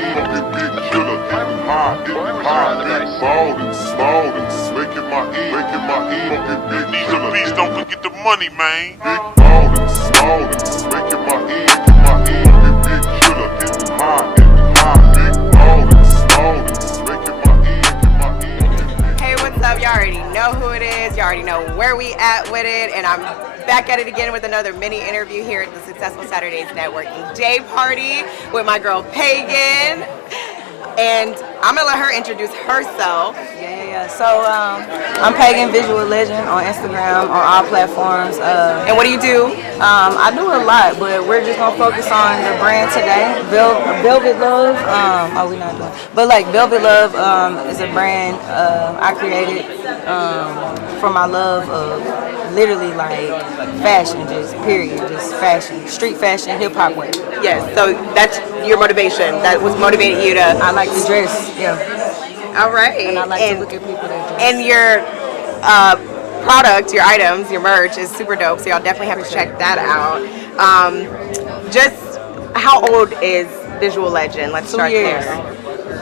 big killer, getting high, big ballin', making my fucking big killer. Beast, don't forget the money, man. Big ballin', making my fucking big killer, getting high, big ballin', making my Hey, what's up? Y'all already know who it is. Y'all already know where we at with it, and I'm back at it again with another mini interview here at the Successful Saturdays Networking Day Party with my girl Pagan. And I'm gonna let her introduce herself. Yeah. So I'm Pagan Visual Legend on Instagram, on all platforms. And what do you do? I do a lot, but we're just gonna focus on the brand today. Velvet Love. We're not doing. But like Velvet Love is a brand I created from my love of literally like fashion, just period, just fashion, street fashion, hip hop wear. Yes. So that's your motivation. That was motivated you to. I like to dress. Yeah. All right. And I like to look at people that dress. And your product, your items, your merch is super dope. So y'all definitely have to check that out. Just how old is Visual Legend? Let's start 2 years. there.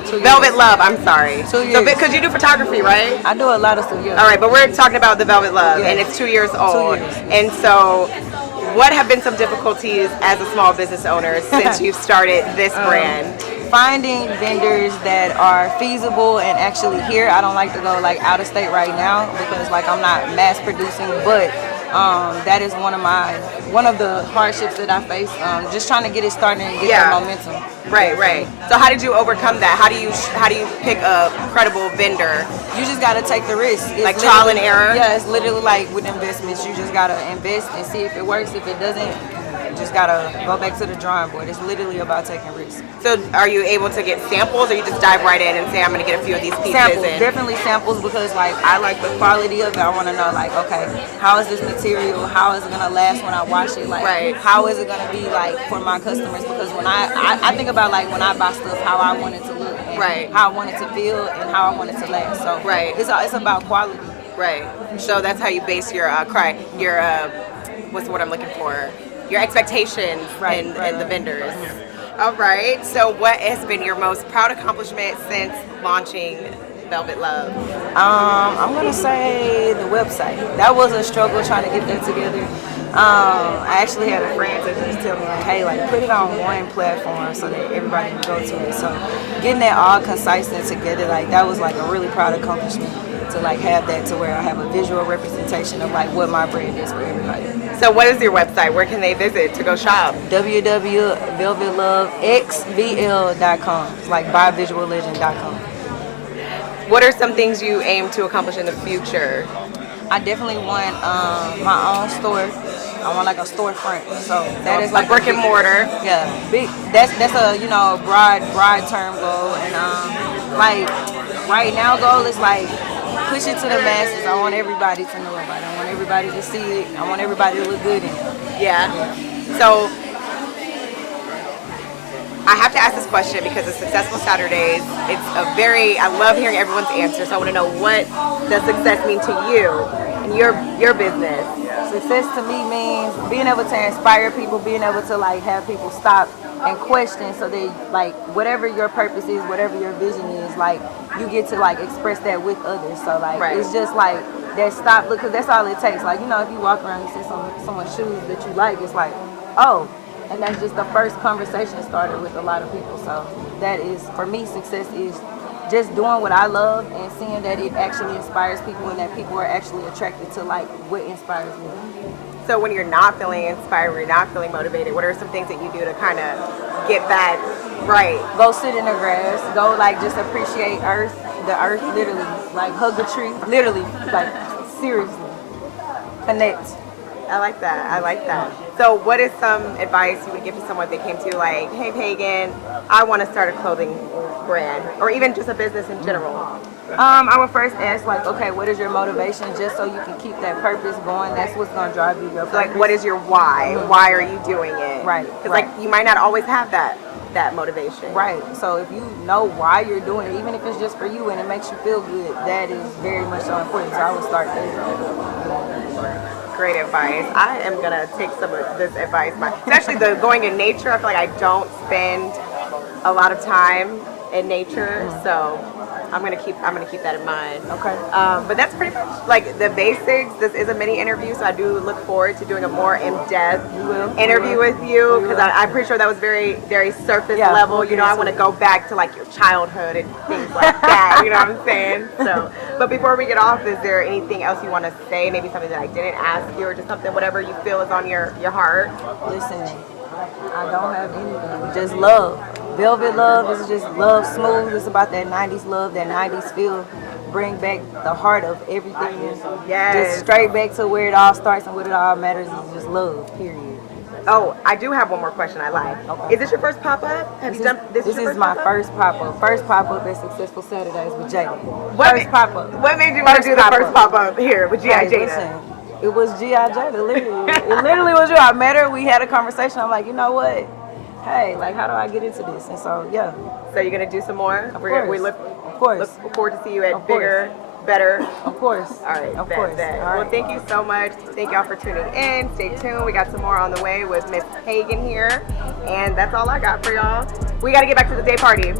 2 years. Velvet Love, I'm sorry. 2 years. So because you do photography, right? I do a lot of stuff. Yeah. All right, but we're talking about the Velvet Love, Yes. and it's 2 years old. 2 years. And so, what have been some difficulties as a small business owner since you've started this brand? Finding vendors that are feasible and actually here. I don't like to go like out of state right now because like I'm not mass producing, but that is one of the hardships that I face. Just trying to get it started and get that momentum. Right. So how did you overcome that? How do you pick a credible vendor? You just gotta take the risk. It's Like trial and error? Yeah, it's literally like with investments. You just gotta invest and see if it works. If it doesn't, you just gotta go back to the drawing board. It's literally about taking risks. So are you able to get samples, or you just dive right in and say, I'm gonna get a few of these pieces? Samples, definitely samples, because like I like the quality of it. I want to know like, okay, how is this material? How is it gonna last when I wash it? Like, how is it gonna be like for my customers? Because when I think about like when I buy stuff, how I want it to look, and how I want it to feel, and how I want it to last. So it's about quality. Right. So that's how you base your what's the word I'm looking for? Your expectations and the vendors. All right. So what has been your most proud accomplishment since launching Velvet Love? I'm gonna say the website. That was a struggle trying to get that together. I actually had a friend that just tell me like, hey, like put it on one platform so that everybody can go to it. So getting that all concise and together, like that was like a really proud accomplishment to like have that to where I have a visual representation of like what my brand is for everybody. So what is your website? Where can they visit to go shop? www.velvetlovexbl.com. It's like byvisuallegend.com. What are some things you aim to accomplish in the future? I definitely want my own store. I want like a storefront. So that is like a brick and mortar. Yeah, big. That's a broad term goal, and like right now goal is like push it to the masses. I want everybody to know about it. I want everybody to see it. I want everybody to look good in it. Yeah. So I have to ask this question because the Successful Saturdays, I love hearing everyone's answers. So I want to know, what does success mean to you and your business? Success to me means being able to inspire people, being able to like have people stop and question, so they like whatever your purpose is, whatever your vision is, like you get to like express that with others. So like it's just like that stop, because that's all it takes. Like, if you walk around and see someone's shoes that you like, it's like, oh, and that's just the first conversation started with a lot of people. So that is, for me, success is just doing what I love and seeing that it actually inspires people and that people are actually attracted to like what inspires me. So when you're not feeling inspired, when you're not feeling motivated, what are some things that you do to kind of get that right? Go sit in the grass. Go like just appreciate the earth, literally. Like hug a tree, literally, like seriously. Connect. I like that. So what is some advice you would give to someone that came to you like, hey Pagan, I want to start a clothing brand, or even just a business in general? I would first ask like, okay, what is your motivation, just so you can keep that purpose going. That's what's going to drive you. Your purpose. Like, what is your why? Why are you doing it? Right. Because like you might not always have that motivation. Right. So if you know why you're doing it, even if it's just for you and it makes you feel good, that is very much so important. So I would start there. Great advice. I am gonna take some of this advice. Especially the going in nature. I feel like I don't spend a lot of time in nature, so I'm gonna keep that in mind. Okay. But that's pretty much like the basics. This is a mini interview, so I do look forward to doing a more in-depth interview with you, because I'm pretty sure that was very, very surface level. You know, I want to go back to like your childhood and things like that. You know what I'm saying? So, but before we get off, is there anything else you want to say? Maybe something that I didn't ask you, or just something, whatever you feel is on your heart. Listen, I don't have anything. Just love. Velvet love is just love, smooth. It's about that 90s love, that 90s feel. Bring back the heart of everything. Yes. Just straight back to where it all starts and what it all matters is just love, period. Oh, I do have one more question I like. Okay. Is this your first pop-up? Have you done this? This is my first pop-up. First pop-up at Successful Saturdays with Jada. What First pop-up. What made you want to do the first pop-up here with G.I. Hey, Jada? listen, it was G.I. Jada, literally. It literally was you. I met her, we had a conversation. I'm like, you know what? Hey, like, how do I get into this? And so, yeah. So you're going to do some more? We look course. Look forward to see you at bigger, better. Of course. All right. Of course. All right. All Well, thank you so much. Thank y'all for tuning in. Stay tuned. We got some more on the way with Miss Pagan here. And that's all I got for y'all. We got to get back to the day party.